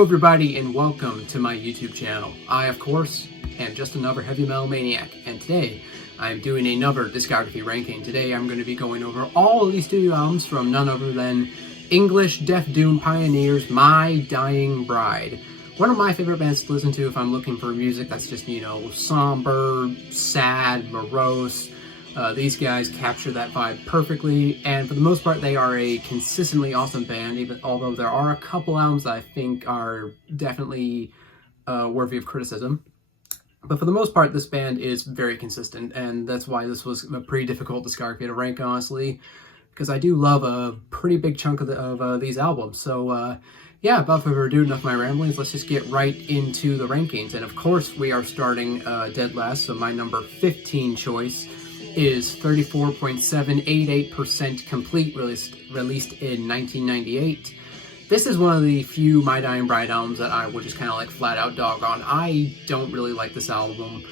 Hello everybody and welcome to my YouTube channel. I, of course, am just another heavy metal maniac, and today I'm doing another discography ranking. Today I'm going to be going over all of these studio albums from none other than English Death Doom pioneers My Dying Bride. One of my favorite bands to listen to if I'm looking for music that's just, somber, sad, morose. These guys capture that vibe perfectly, and for the most part they are a consistently awesome band, although there are a couple albums that I think are definitely worthy of criticism. But for the most part, this band is very consistent, and that's why this was a pretty difficult discography to rank, honestly, because I do love a pretty big chunk of these albums. So yeah, without further ado, enough of my ramblings, let's just get right into the rankings. And of course, we are starting dead last, so my number 15 choice is 34.788% Complete, released in 1998. This is one of the few My Dying Bride albums that I would just kind of like flat out dog on. I don't really like this album.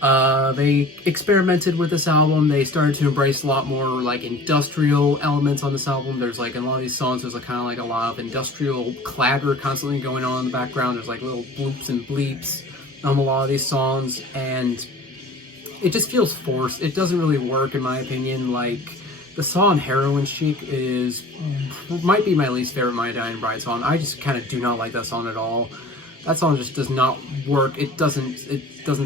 They experimented with this album. They started to embrace a lot more like industrial elements on this album. There's like in a lot of these songs, there's like kind of like a lot of industrial clatter constantly going on in the background. There's like little bloops and bleeps on a lot of these songs, and it just feels forced. It doesn't really work in my opinion. Like the song Heroin Chic might be my least favorite My Dying Bride song. I just kind of do not like that song at all. That song just does not work. It doesn't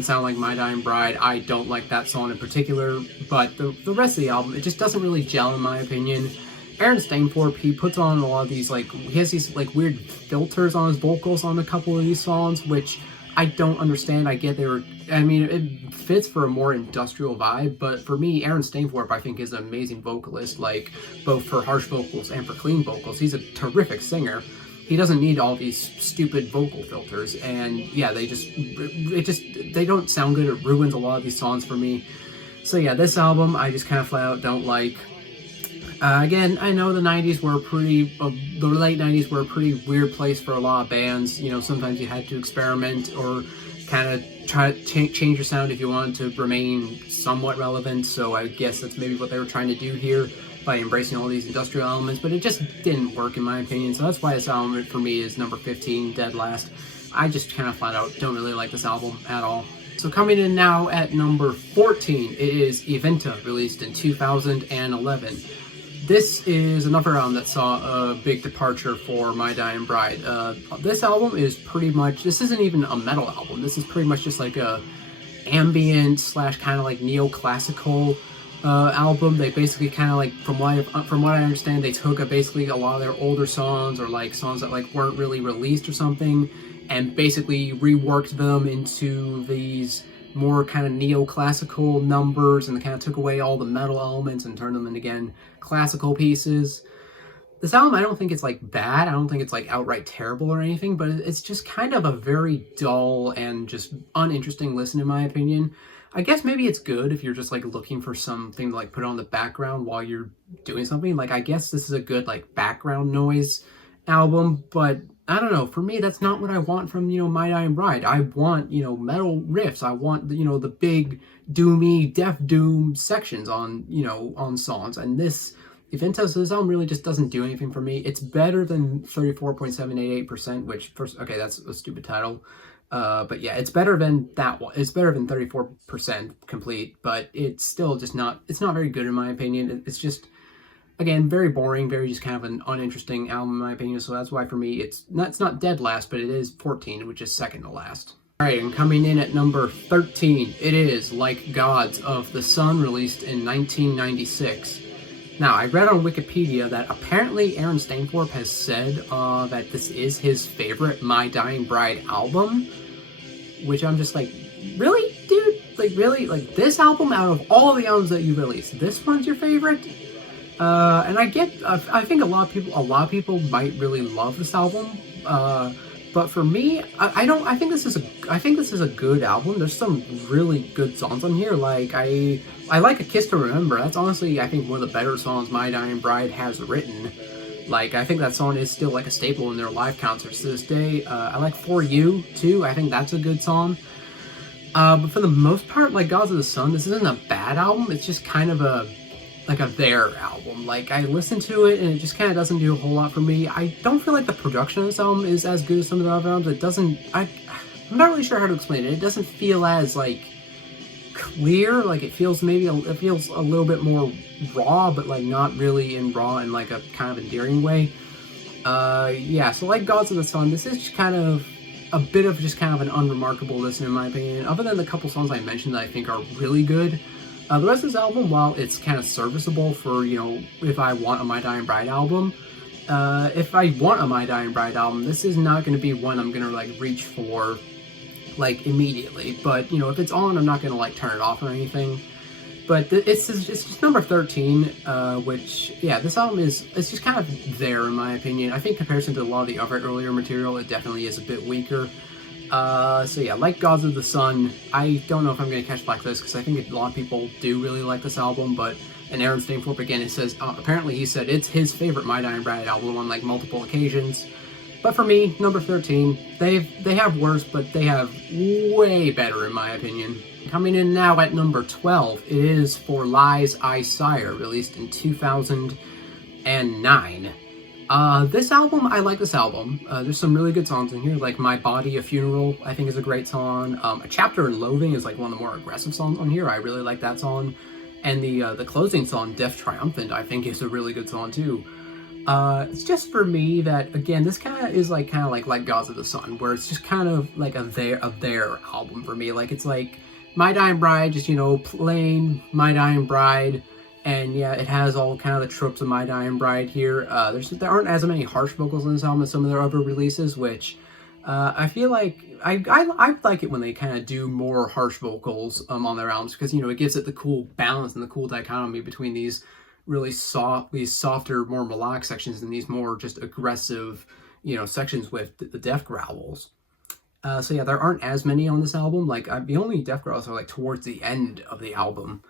sound like My Dying Bride. I don't like that song in particular, but the rest of the album, it just doesn't really gel in my opinion. Aaron Stainthorpe, he puts on a lot of these, like, he has these like weird filters on his vocals on a couple of these songs, which I don't understand. I get it fits for a more industrial vibe, but for me, Aaron Stainthorpe, I think, is an amazing vocalist, like, both for harsh vocals and for clean vocals. He's a terrific singer. He doesn't need all these stupid vocal filters, and yeah, they don't sound good. It ruins a lot of these songs for me. So yeah, this album, I just kind of flat out don't like. Again, I know the 90s were the late 90s were a pretty weird place for a lot of bands. Sometimes you had to experiment or kind of try to change your sound if you wanted to remain somewhat relevant. So I guess that's maybe what they were trying to do here by embracing all these industrial elements, but it just didn't work in my opinion. So that's why this album for me is number 15, dead last. I just kind of flat out don't really like this album at all. So coming in now at number 14, it is Eventa, released in 2011. This is another album that saw a big departure for My Dying Bride. This album is pretty much, this isn't even a metal album. This is pretty much just like a ambient / kind of like neoclassical album. They basically kind of like, from what I understand, they took basically a lot of their older songs or like songs that like weren't really released or something, and basically reworked them into these more kind of neoclassical numbers, and they kind of took away all the metal elements and turned them into, again, classical pieces. This album, I don't think it's like bad. I don't think it's like outright terrible or anything, but it's just kind of a very dull and just uninteresting listen in my opinion. I guess maybe it's good if you're just like looking for something to like put on the background while you're doing something. Like, I guess this is a good like background noise album, but I don't know, for me, that's not what I want from, My Dying Bride. I want, metal riffs. I want, the big doomy, death doom sections on, on songs. And this album really just doesn't do anything for me. It's better than 34.788%, which, first, okay, that's a stupid title. But yeah, it's better than that one. It's better than 34% Complete, but it's still just not, it's not very good in my opinion. It's just, again, very boring, very just kind of an uninteresting album in my opinion, so that's why for me it's not dead last, but it is 14, which is second to last. Alright, and coming in at number 13, it is Like Gods of the Sun, released in 1996. Now, I read on Wikipedia that apparently Aaron Stainthorpe has said that this is his favorite My Dying Bride album, which I'm just like, really, dude? Like, really? Like, this album, out of all the albums that you released, this one's your favorite? And I think a lot of people might really love this album, but for me, I think this is a good album. There's some really good songs on here. Like, I like A Kiss to Remember. That's honestly, I think, one of the better songs My Dying Bride has written. Like, I think that song is still like a staple in their live concerts to this day. I like For You too. I think that's a good song. But for the most part, like Gods of the Sun, this isn't a bad album. It's just kind of a like a their album. Like, I listen to it and it just kind of doesn't do a whole lot for me. I don't feel like the production of this album is as good as some of the other albums. It doesn't, I'm not really sure how to explain it. It doesn't feel as, like, clear. Like, it feels it feels a little bit more raw, but, like, not really raw in, like, a kind of endearing way. Yeah, so like Gods of the Sun, this is just kind of a bit of just kind of an unremarkable listen in my opinion. Other than the couple songs I mentioned that I think are really good, the rest of this album, while it's kind of serviceable for, you know, if I want a My Dying Bride album, if I want a My Dying Bride album, this is not going to be one I'm going to, like, reach for, like, immediately. But, you know, if it's on, I'm not going to, like, turn it off or anything. But it's just number 13, which, yeah, this album it's just kind of there, in my opinion. I think comparison to a lot of the other earlier material, it definitely is a bit weaker. So yeah, like Gods of the Sun, I don't know if I'm going to catch flack for this, because I think a lot of people do really like this album, but, and Aaron Stainthorpe, again, it says, apparently he said it's his favorite My Dying Bride album on, like, multiple occasions. But for me, number 13, they have worse, but they have way better, in my opinion. Coming in now at number 12, it is For Lies I Sire, released in 2009. This album, I like this album. There's some really good songs in here, like My Body, A Funeral, I think is a great song. A Chapter in Loathing is, like, one of the more aggressive songs on here. I really like that song. And the closing song, Death Triumphant, I think is a really good song too. It's just for me that, again, this kind of is like Gods of the Sun, where it's just kind of like a their album for me. Like, it's like My Dying Bride, just, you know, plain My Dying Bride, and yeah, it has all kind of the tropes of My Dying Bride here. There aren't as many harsh vocals in this album as some of their other releases, which I feel like I like it when they kind of do more harsh vocals on their albums, because, you know, it gives it the cool balance and the cool dichotomy between these really softer, more melodic sections and these more just aggressive, you know, sections with the death growls. So yeah, there aren't as many on this album. Like, the only death growls are, like, towards the end of the album.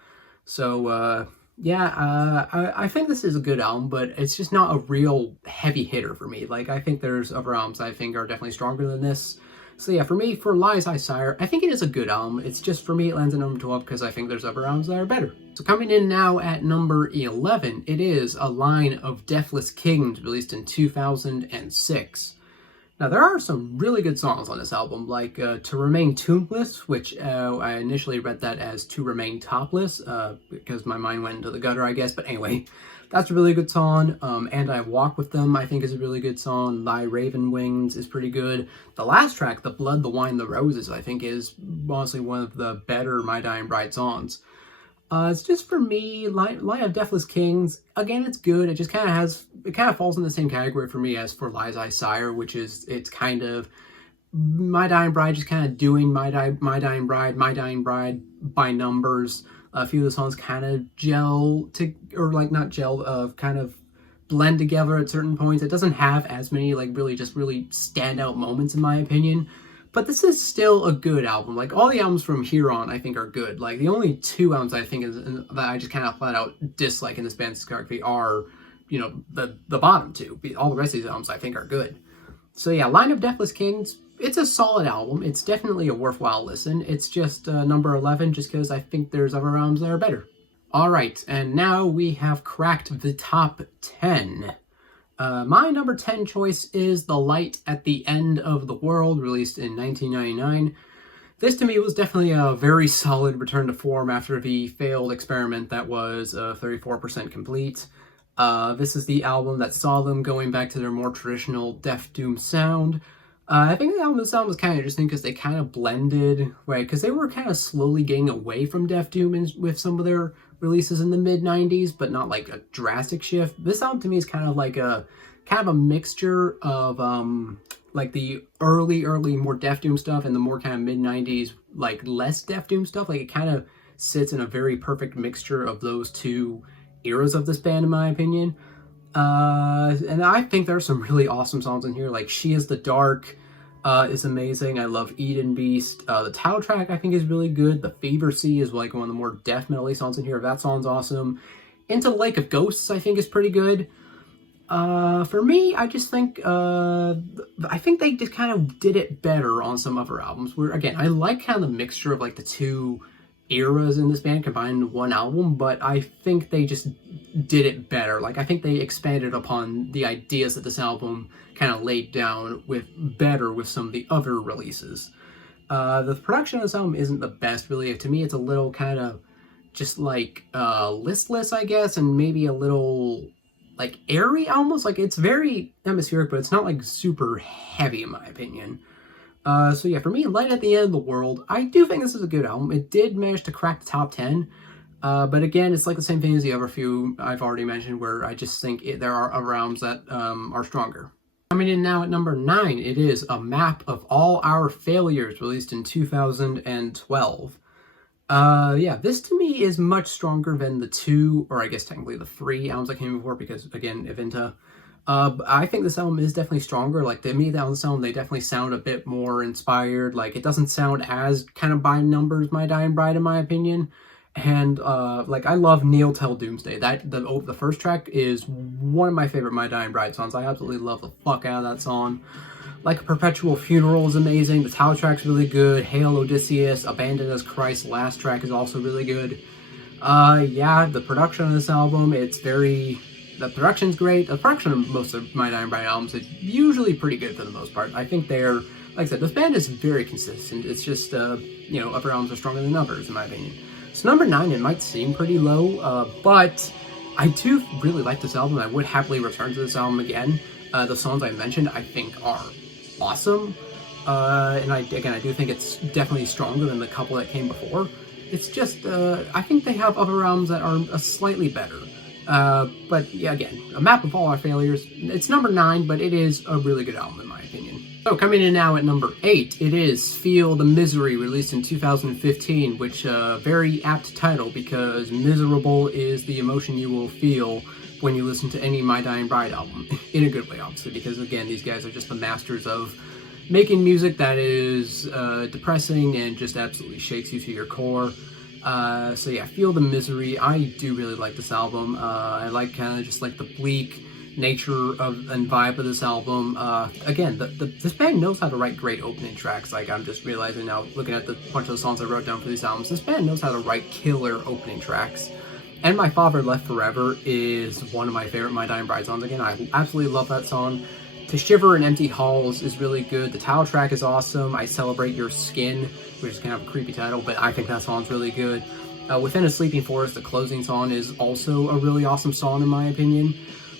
So yeah, I think this is a good album, but it's just not a real heavy hitter for me. Like, I think there's other albums I think are definitely stronger than this. So yeah, for me, For Lies I Sire, I think it is a good album. It's just, for me, it lands at number 12 because I think there's other albums that are better. So coming in now at number 11, it is A Line of Deathless Kings, released in 2006. Now, there are some really good songs on this album, like To Remain Tuneless, which I initially read that as To Remain Topless, because my mind went into the gutter, I guess. But anyway, that's a really good song. And I Walk With Them, I think, is a really good song. Thy Raven Wings is pretty good. The last track, The Blood, the Wine, the Roses, I think is honestly one of the better My Dying Bride songs. It's just, for me, Line of Deathless Kings, again, it's good. It just kind of falls in the same category for me as For Lies I Sire, which is, it's kind of My Dying Bride just kind of doing My Dying Bride by numbers. A few of the songs kind of gel to, or like not gel, kind of blend together at certain points. It doesn't have as many, like, really standout moments, in my opinion. But this is still a good album. Like, all the albums from here on, I think, are good. Like, the only two albums I think that I just kind of flat out dislike in this band's discography are, you know, the bottom two. All the rest of these albums I think are good. So yeah, Line of Deathless Kings, it's a solid album. It's definitely a worthwhile listen. It's just number 11 just because I think there's other albums that are better. All right, and now we have cracked the top 10. My number 10 choice is The Light at the End of the World, released in 1999. This, to me, was definitely a very solid return to form after the failed experiment that was 34% complete. This is the album that saw them going back to their more traditional Death Doom sound. I think this album was kind of interesting because they kind of blended, right? Because they were kind of slowly getting away from Death Doom with some of their releases in the mid-90s, but not like a drastic shift. This album to me is kind of a mixture of like the early more Death Doom stuff and the more kind of mid-90s, like, less Death Doom stuff. Like, it kind of sits in a very perfect mixture of those two eras of this band, in my opinion. And I think there are some really awesome songs in here, like She Is the Dark is amazing. I love Eden Beast. The title track I think is really good. The Fever Sea is like one of the more death metal-y songs in here. That song's awesome. Into Lake of Ghosts I think is pretty good. For me, I just think I think they just kind of did it better on some other albums, where, again, I like kind of the mixture of, like, the two eras in this band combined into one album, but I think they just did it better. Like, I think they expanded upon the ideas that this album kind of laid down with some of the other releases. The production of this album isn't the best, really. To me, it's a little kind of just like listless, I guess, and maybe a little like airy almost. Like, it's very atmospheric, but it's not like super heavy in my opinion. So yeah, for me, Light at the End of the World, I do think this is a good album. It did manage to crack the top 10, but again, it's like the same thing as the other few I've already mentioned, where I just think there are other albums that are stronger. Coming in now at number 9, it is A Map of All Our Failures, released in 2012. Yeah, this to me is much stronger than the 2, or I guess technically the 3 albums that came before, because again, Eventa. I think this album is definitely stronger. Like, to me, on this album, they definitely sound a bit more inspired. Like, it doesn't sound as kind of by numbers My Dying Bride, in my opinion. And, like, I love Kneel Till Doomsday. The first track is one of my favorite My Dying Bride songs. I absolutely love the fuck out of that song. Like, Perpetual Funeral is amazing. The title track's really good. Hail Odysseus, Abandon as Christ, last track is also really good. Yeah, the production of this album, the production's great. The production of most of My Dying Bride albums is usually pretty good for the most part. I think like I said, this band is very consistent. It's just, other albums are stronger than others, in my opinion. So number 9, it might seem pretty low, but I do really like this album. I would happily return to this album again. The songs I mentioned, I think, are awesome. And I do think it's definitely stronger than the couple that came before. It's just, I think they have other albums that are slightly better. But yeah, again, A Map of All Our Failures, it's number 9, but it is a really good album in my opinion. So coming in now at number 8, it is Feel the Misery, released in 2015, which very apt title, because miserable is the emotion you will feel when you listen to any My Dying Bride album, in a good way, obviously, because again, these guys are just the masters of making music that is depressing and just absolutely shakes you to your core. So yeah, Feel the Misery. I do really like this album. I like kind of just like the bleak nature and vibe of this album. Again, this band knows how to write great opening tracks. Like, I'm just realizing now, looking at the bunch of the songs I wrote down for these albums, this band knows how to write killer opening tracks. And My Father Left Forever is one of my favorite My Dying Bride songs. Again, I absolutely love that song. To Shiver in Empty Halls is really good. The title track is awesome. I Celebrate Your Skin, which is kind of a creepy title, but I think that song's really good. Within a Sleeping Forest, the closing song is also a really awesome song in my opinion.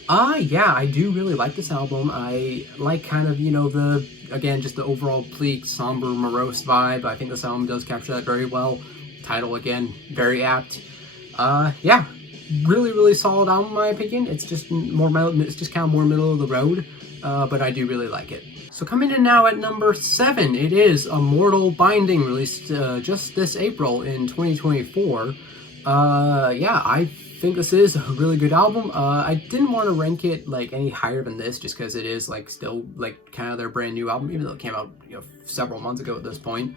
Yeah, I do really like this album. I like kind of, just the overall bleak, somber, morose vibe. I think this album does capture that very well. Title, again, very apt. Yeah, really, really solid album in my opinion. It's just kind of more middle of the road. But I do really like it. So coming in now at number 7, it is A Mortal Binding, released just this April in 2024. Yeah, I think this is a really good album. I didn't want to rank it like any higher than this, just because it is like still like kind of their brand new album, even though it came out several months ago at this point.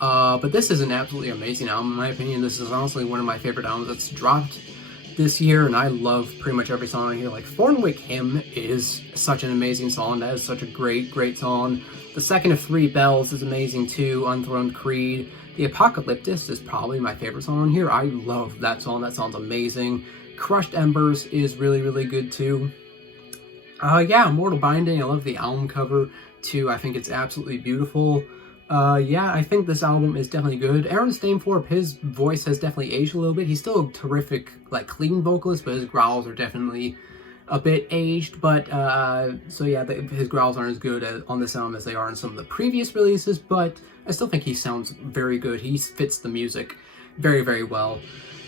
But this is an absolutely amazing album in my opinion. This is honestly one of my favorite albums that's dropped this year, and I love pretty much every song on here. Like, Thornwick Hymn is such an amazing song. That is such a great song. The Second of Three Bells is amazing too. Unthroned Creed. The Apocalyptus is probably my favorite song on here. I love that song. That song's amazing. Crushed Embers is really good too. Yeah, Mortal Binding. I love the album cover too. I think it's absolutely beautiful. Yeah, I think this album is definitely good. Aaron Stainthorpe, his voice has definitely aged a little bit. He's still a terrific, like, clean vocalist, but his growls are definitely a bit aged. But, so yeah, his growls aren't as good on this album as they are in some of the previous releases, but I still think he sounds very good. He fits the music very well.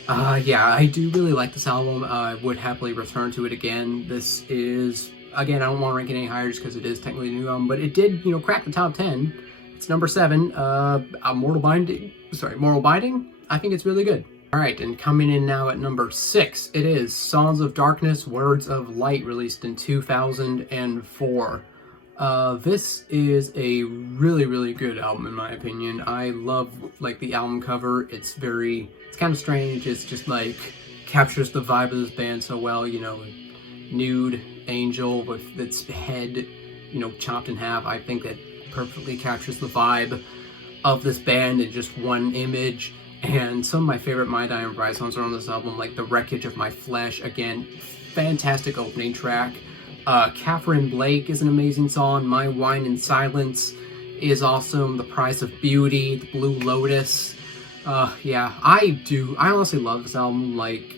Yeah, I do really like this album. I would happily return to it again. This is, again, I don't want to rank it any higher just because it is technically a new album, but it did, crack the top 10. It's number 7, Mortal Binding. I think it's really good. Alright, and coming in now at number 6, it is Songs of Darkness, Words of Light, released in 2004. This is a really good album in my opinion. I love, like, the album cover. It's kind of strange. It's just, like, captures the vibe of this band so well, nude angel with its head, chopped in half. I think that perfectly captures the vibe of this band in just one image. And some of my favorite My Dying Bride songs are on this album, like The Wreckage of My Flesh. Again, fantastic opening track. Catherine Blake is an amazing song. My Wine in Silence is awesome. The Price of Beauty, The Blue Lotus. Yeah, I honestly love this album. Like,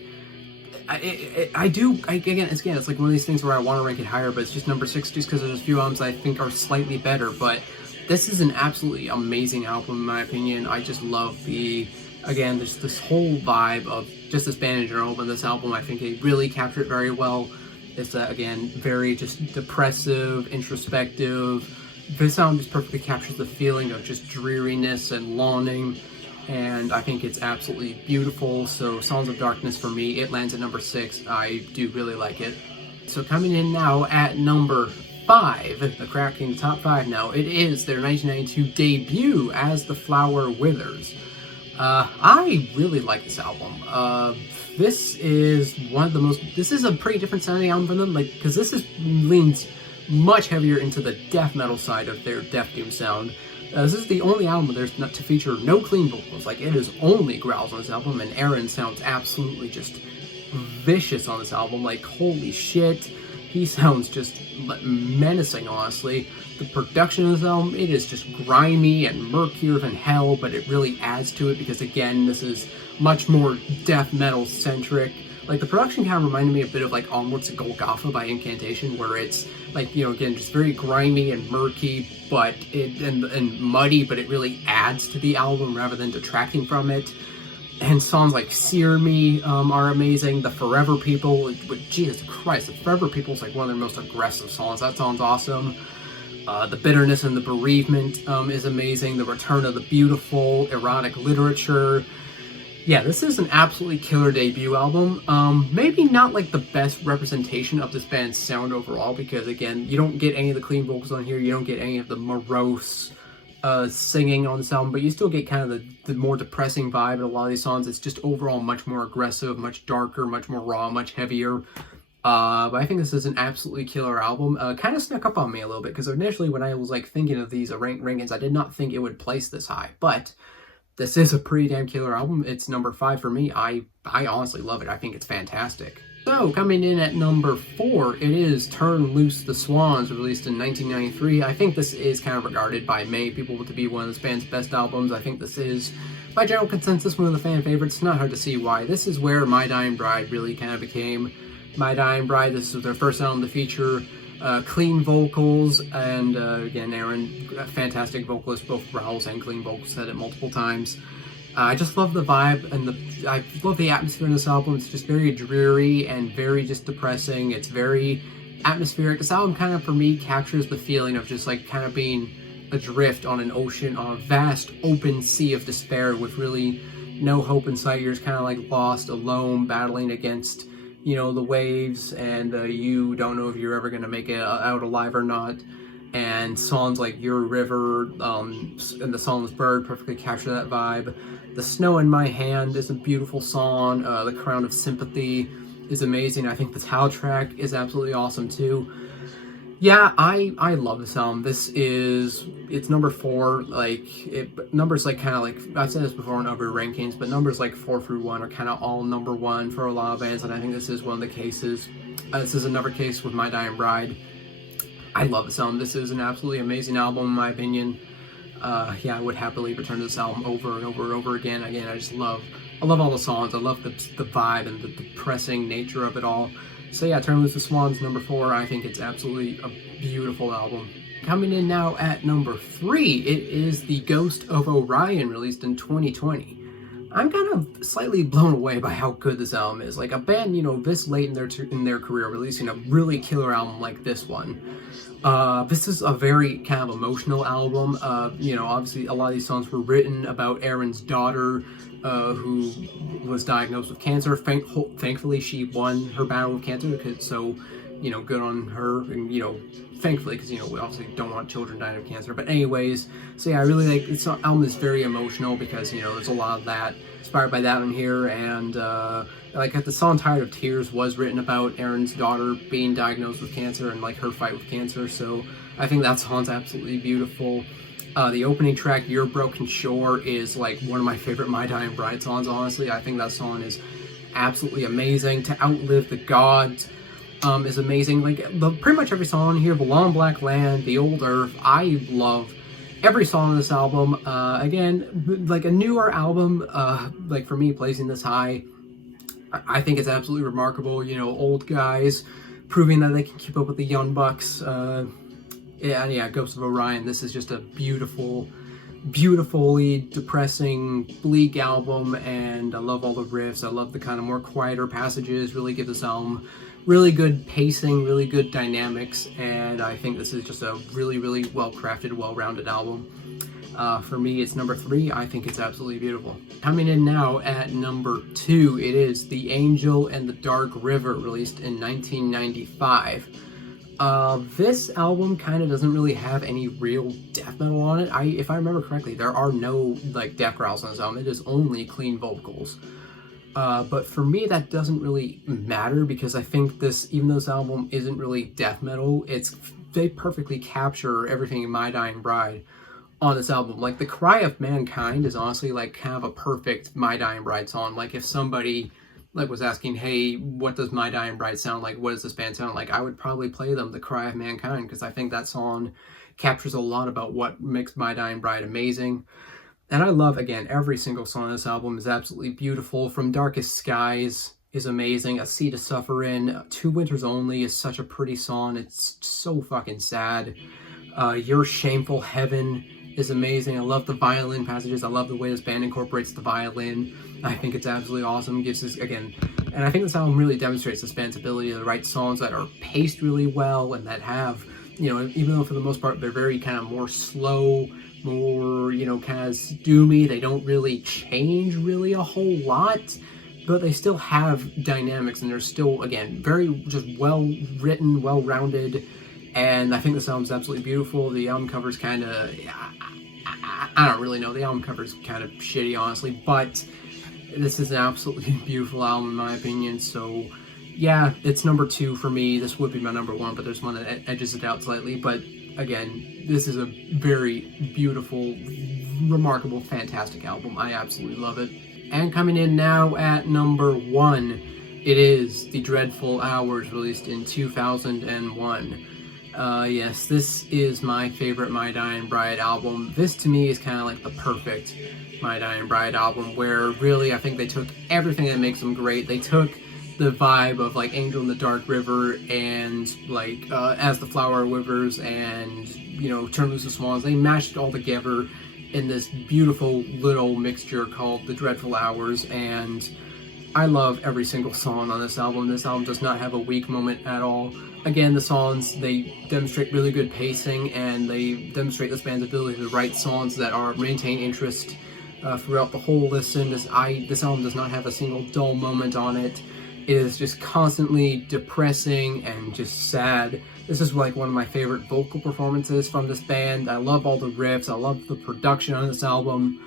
again, it's like one of these things where I want to rank it higher, but it's just number 6 just because there's a few albums I think are slightly better. But this is an absolutely amazing album, in my opinion. I just love again, just this whole vibe of just this band in general, but this album, I think they really capture it very well. It's, again, very just depressive, introspective. This album just perfectly captures the feeling of just dreariness and longing, and I think it's absolutely beautiful. So Songs of Darkness, for me, it lands at number 6. I do really like it. So coming in now at number 5, the cracking top 5 now, it is their 1992 debut, As the Flower Withers. I really like this album. This is this is a pretty different sounding album from them, like, because leans much heavier into the death metal side of their Death Doom sound. This is the only album there's not to feature no clean vocals. Like, it is only growls on this album, and Aaron sounds absolutely just vicious on this album. Like, holy shit, he sounds just menacing, honestly. The production of this album, it is just grimy and murkier than hell, but it really adds to it because, again, this is much more death metal centric. Like, the production kind of reminded me a bit of, like, Onwards to Golgotha by Incantation, where it's, like, you know, again, just very grimy and murky, but and muddy, but it really adds to the album rather than detracting from it. And songs like Sear Me are amazing. The Forever People, Jesus Christ, The Forever People is like one of their most aggressive songs. That song's awesome. The Bitterness and the Bereavement is amazing. The Return of the Beautiful, Erotic Literature. Yeah, this is an absolutely killer debut album. Maybe not like the best representation of this band's sound overall, because again, you don't get any of the clean vocals on here, you don't get any of the morose singing on this album, but you still get kind of the more depressing vibe in a lot of these songs. It's just overall much more aggressive, much darker, much more raw, much heavier. But I think this is an absolutely killer album. Kind of snuck up on me a little bit, because initially when I was like thinking of these rankings, I did not think it would place this high, but this is a pretty damn killer album. It's number 5 for me. I honestly love it. I think it's fantastic. So, coming in at number 4, it is Turn Loose the Swans, released in 1993. I think this is kind of regarded by many people to be one of this band's best albums. I think this is, by general consensus, one of the fan favorites. Not hard to see why. This is where My Dying Bride really kind of became My Dying Bride. This was their first album to feature clean vocals, and again, Aaron, a fantastic vocalist, both growls and clean vocals, said it multiple times. I just love the vibe, and I love the atmosphere in this album. It's just very dreary and very just depressing. It's very atmospheric. This album kind of, for me, captures the feeling of just like kind of being adrift on an ocean, on a vast open sea of despair with really no hope in sight. You're just kind of like lost, alone, battling against, you know, the waves, and you don't know if you're ever going to make it out alive or not. And songs like Your River and The Songless Bird perfectly capture that vibe. The Snow in My Hand is a beautiful song. The Crown of Sympathy is amazing. I think the title track is absolutely awesome too. Yeah, I love this album. It's number 4. Like, numbers like kind of like, I've said this before in other rankings, but numbers like 4 through 1 are kind of all number 1 for a lot of bands, and I think this is one of the cases. This is another case with My Dying Bride. I love this album. This is an absolutely amazing album, in my opinion. Yeah, I would happily return to this album over and over and over again. Again, I love all the songs. I love the vibe and the depressing nature of it all. So yeah, Turn Loose the Swans, number 4. I think it's absolutely a beautiful album. Coming in now at number 3, it is The Ghost of Orion, released in 2020. I'm kind of slightly blown away by how good this album is. Like, a band, you know, this late in their career, releasing a really killer album like this one. This is a very kind of emotional album. You know, obviously a lot of these songs were written about Aaron's daughter, who was diagnosed with cancer. Thankfully, she won her battle with cancer, so, you know, good on her. And, you know, thankfully, because, you know, we obviously don't want children dying of cancer. But anyways, so yeah, I really like this album. Is very emotional because, you know, there's a lot of that inspired by that in here. And like, the song Tired of Tears was written about Aaron's daughter being diagnosed with cancer and like her fight with cancer. So I think that song's absolutely beautiful. The opening track, Your Broken Shore, is like one of my favorite My Dying Bride songs, honestly. I think that song is absolutely amazing. To Outlive the Gods is amazing. Like, pretty much every song here, The Long Black Land, The Old Earth, I love every song on this album. Again, like a newer album, like for me, Placing This High, I think it's absolutely remarkable. You know, old guys proving that they can keep up with the young bucks. Yeah, Ghost of Orion. This is just a beautifully depressing, bleak album, and I love all the riffs. I love the kind of more quieter passages. Really give this album really good pacing, really good dynamics, and I think this is just a really, really well-crafted, well-rounded album. For me, it's number 3. I think it's absolutely beautiful. Coming in now at number 2, it is The Angel and the Dark River, released in 1995. This album kind of doesn't really have any real death metal on it. If I remember correctly, there are no like death growls on this album. It is only clean vocals. But for me, that doesn't really matter because I think this, even though this album isn't really death metal, they perfectly capture everything in My Dying Bride on this album. Like, The Cry of Mankind is honestly like kind of a perfect My Dying Bride song. Like, if somebody like was asking, hey, what does My Dying Bride sound like? What does this band sound like? I would probably play them The Cry of Mankind, because I think that song captures a lot about what makes My Dying Bride amazing. And I love, again, every single song on this album is absolutely beautiful. From Darkest Skies is amazing. A Sea to Suffer In. Two Winters Only is such a pretty song. It's so fucking sad. Your Shameful Heaven is amazing. I love the violin passages. I love the way this band incorporates the violin. I think it's absolutely awesome. Gives us, again, and I think this album really demonstrates this band's ability to write songs that are paced really well and that have, you know, even though for the most part they're very kind of more slow, more, you know, kind of doomy, they don't really change really a whole lot, but they still have dynamics, and they're still, again, very just well written, well rounded. And I think this album's absolutely beautiful. The album cover's kind of, I don't really know. The album cover's kind of shitty, honestly, but this is an absolutely beautiful album in my opinion. So yeah, it's number 2 for me. This would be my number 1, but there's one that edges it out slightly. But again, this is a very beautiful, remarkable, fantastic album. I absolutely love it. And coming in now at number 1, it is The Dreadful Hours, released in 2001. Yes, this is my favorite My Dying Bride album. This to me is kind of like the perfect My Dying Bride album, where really I think they took everything that makes them great. They took the vibe of like Angel in the Dark River and like As the Flower Withers and, you know, Turn Loose the Swans. They mashed it all together in this beautiful little mixture called The Dreadful Hours, and I love every single song on this album. This album does not have a weak moment at all. Again, the songs, they demonstrate really good pacing, and they demonstrate this band's ability to write songs that maintain interest throughout the whole listen. This album does not have a single dull moment on it. It is just constantly depressing and just sad. This is like one of my favorite vocal performances from this band. I love all the riffs. I love the production on this album.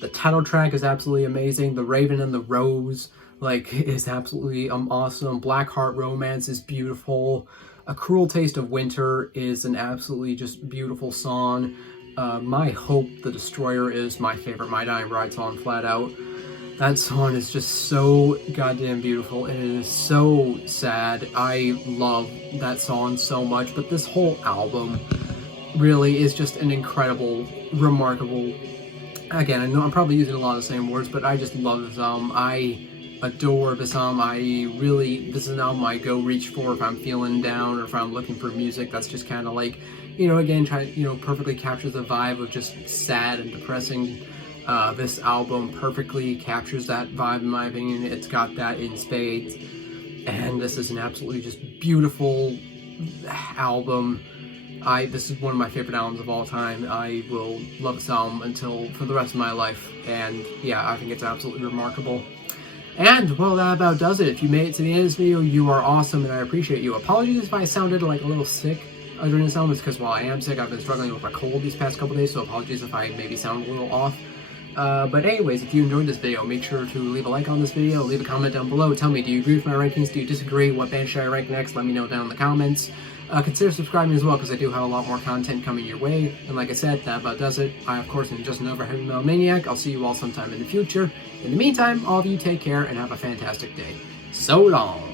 The title track is absolutely amazing. The Raven and the Rose, like, is absolutely awesome. Black Heart Romance is beautiful. A Cruel Taste of Winter is an absolutely just beautiful song. My Hope, the Destroyer is my favorite My Dying Bride song, flat out. That song is just so goddamn beautiful. It is so sad. I love that song so much, but this whole album really is just an incredible, remarkable... Again, I know I'm probably using a lot of the same words, but I just love this album. I adore this album. This is an album I go reach for if I'm feeling down or if I'm looking for music that's just kind of like, you know, again, perfectly captures the vibe of just sad and depressing. This album perfectly captures that vibe, in my opinion. It's got that in spades, and this is an absolutely just beautiful album. This is one of my favorite albums of all time. I will love this album for the rest of my life, and yeah, I think it's absolutely remarkable. And, well, that about does it. If you made it to the end of this video, you are awesome, and I appreciate you. Apologies if I sounded like a little sick during this album. It's because while I am sick, I've been struggling with a cold these past couple days, so apologies if I maybe sound a little off. But anyways, if you enjoyed this video, make sure to leave a like on this video, leave a comment down below. Tell me, do you agree with my rankings? Do you disagree? What band should I rank next? Let me know down in the comments. consider subscribing as well, because I do have a lot more content coming your way. And like I said, that about does it. I, of course, am just another heavy metal maniac. I'll see you all sometime in the future. In the meantime, all of you take care and have a fantastic day. So long.